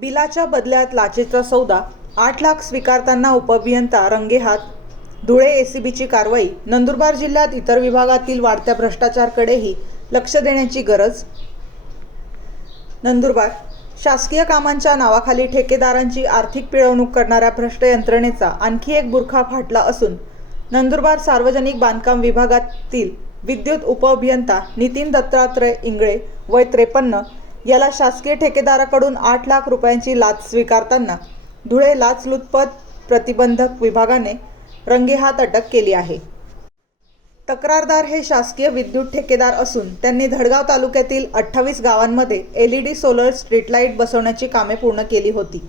बिलाच्या बदल्यात लाचेचा सौदा आठ लाख स्वीकारताना उपअभियंता रंगेहात धुळे एसीबीची कारवाई नंदुरबार जिल्ह्यात इतर विभागातील वाढत्या भ्रष्टाचारकडेही लक्ष देण्याची गरज नंदुरबार शासकीय कामांच्या नावाखाली ठेकेदारांची आर्थिक पिळवणूक करणाऱ्या भ्रष्ट यंत्रणेचा आणखी एक बुरखा फाटला असून नंदुरबार सार्वजनिक बांधकाम विभागातील विद्युत उपअभियंता नितीन दत्तात्रय इंगळे वय त्रेपन्न याला शासकीय ठेकेदाराकडून आठ लाख रुपयांची लाच स्वीकारताना धुळे लाचलुचपत प्रतिबंधक विभागाने रंगेहात अटक केली आहे. तक्रारदार हे शासकीय विद्युत ठेकेदार असून त्यांनी धडगाव तालुक्यातील अठ्ठावीस गावांमध्ये L E D solar street light बसवण्याची कामे पूर्ण केली होती.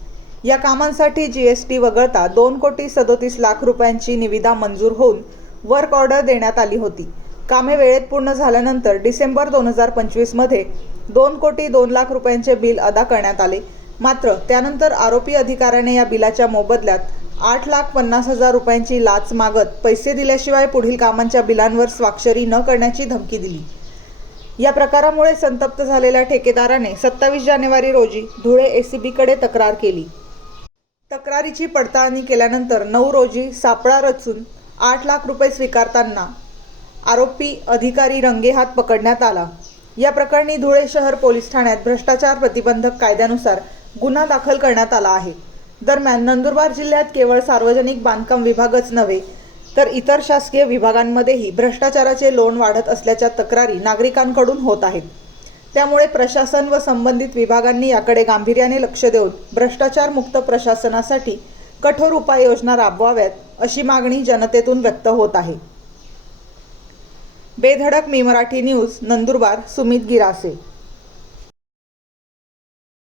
या कामांसाठी जी एस टी वगळता दोन कोटी सदोतीस लाख रुपयांची निविदा मंजूर होऊन वर्क ऑर्डर देण्यात आली होती. कामे वेळेत पूर्ण झाल्यानंतर डिसेंबर दोन हजार पंचवीसमध्ये दोन कोटी दोन लाख रुपयांचे बिल अदा करण्यात आले. मात्र त्यानंतर आरोपी अधिकाऱ्याने या बिलाच्या मोबदल्यात आठ लाख पन्नास हजार रुपयांची लाच मागत पैसे दिल्याशिवाय पुढील कामांच्या बिलांवर स्वाक्षरी न करण्याची धमकी दिली. या प्रकारामुळे संतप्त झालेल्या ठेकेदाराने सत्तावीस जानेवारी रोजी धुळे एसीबीकडे तक्रार केली. तक्रारीची पडताळणी केल्यानंतर नऊ रोजी सापळा रचून आठ लाख रुपये स्वीकारताना आरोपी अधिकारी रंगेहात पकडण्यात आला. या प्रकरणी धुळे शहर पोलीस ठाण्यात भ्रष्टाचार प्रतिबंधक कायद्यानुसार गुन्हा दाखल करण्यात आला आहे. दरम्यान नंदुरबार जिल्ह्यात केवळ सार्वजनिक बांधकाम विभागच नव्हे तर इतर शासकीय विभागांमध्येही भ्रष्टाचाराचे लोण वाढत असल्याच्या तक्रारी नागरिकांकडून होत आहेत. त्यामुळे प्रशासन व संबंधित विभागांनी याकडे गांभीर्याने लक्ष देऊन भ्रष्टाचारमुक्त प्रशासनासाठी कठोर उपाययोजना राबवाव्यात अशी मागणी जनतेतून व्यक्त होत आहे. बेधडक मी मराठी न्यूज नंदुरबार सुमित गिरासे.